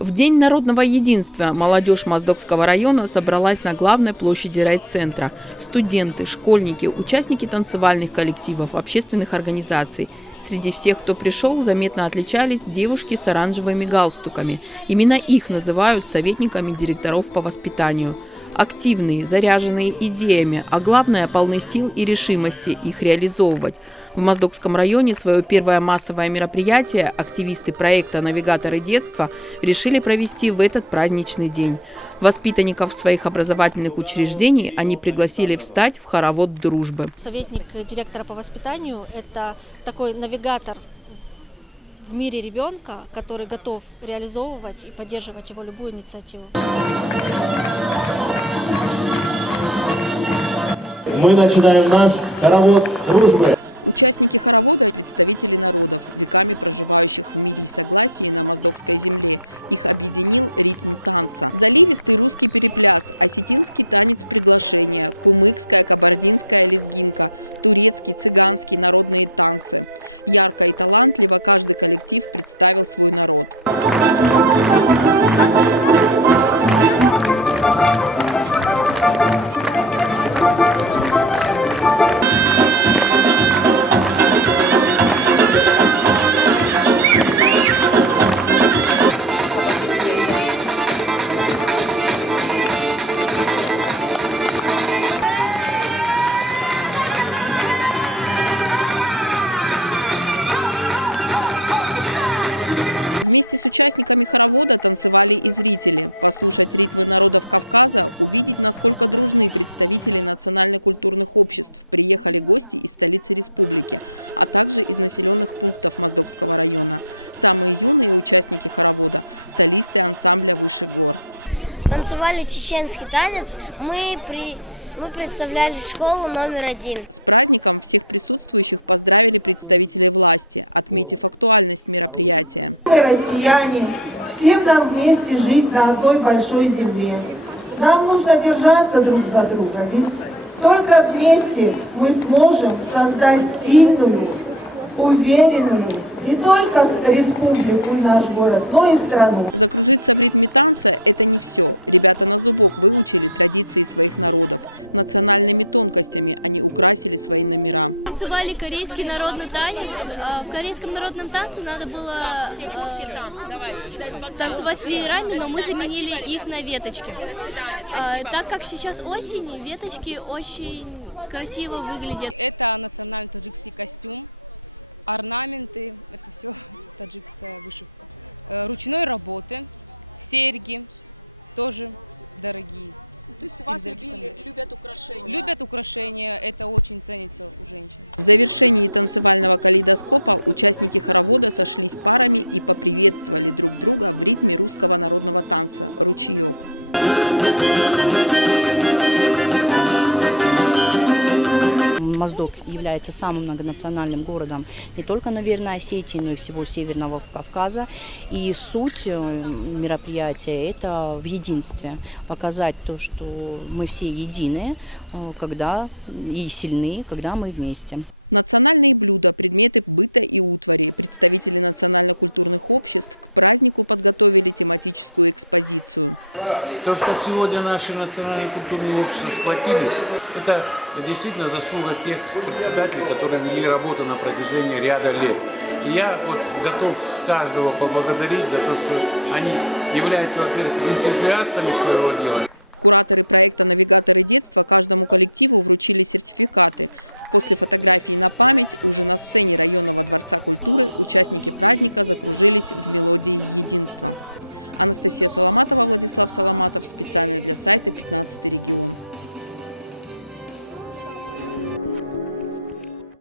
В День народного единства молодежь Моздокского района собралась на главной площади райцентра. Студенты, школьники, участники танцевальных коллективов, общественных организаций. Среди всех, кто пришел, заметно отличались девушки с оранжевыми галстуками. Именно их называют советниками директоров по воспитанию. Активные, заряженные идеями, а главное, полны сил и решимости их реализовывать. В Моздокском районе свое первое массовое мероприятие активисты проекта «Навигаторы детства» решили провести в этот праздничный день. Воспитанников своих образовательных учреждений они пригласили встать в хоровод дружбы. Советник директора по воспитанию – это такой навигатор в мире ребенка, который готов реализовывать и поддерживать его любую инициативу. Мы начинаем наш хоровод дружбы. Танцевали чеченский танец, мы представляли школу номер 1. Мы россияне, всем нам вместе жить на одной большой земле. Нам нужно держаться друг за друга, ведь только вместе мы сможем создать сильную, уверенную не только республику и наш город, но и страну. Танцевали корейский народный танец. В корейском народном танце надо было танцевать с веерами, но мы заменили их на веточки. Так как сейчас осень, веточки очень красиво выглядят. Моздок является самым многонациональным городом не только, наверное, Осетии, но и всего Северного Кавказа. И суть мероприятия – это в единстве. Показать то, что мы все едины, когда и сильны, когда мы вместе. То, что сегодня наши национальные культурные общества сплотились, это действительно заслуга тех председателей, которые вели работу на протяжении ряда лет. И я готов каждого поблагодарить за то, что они являются, во-первых, энтузиастами своего дела.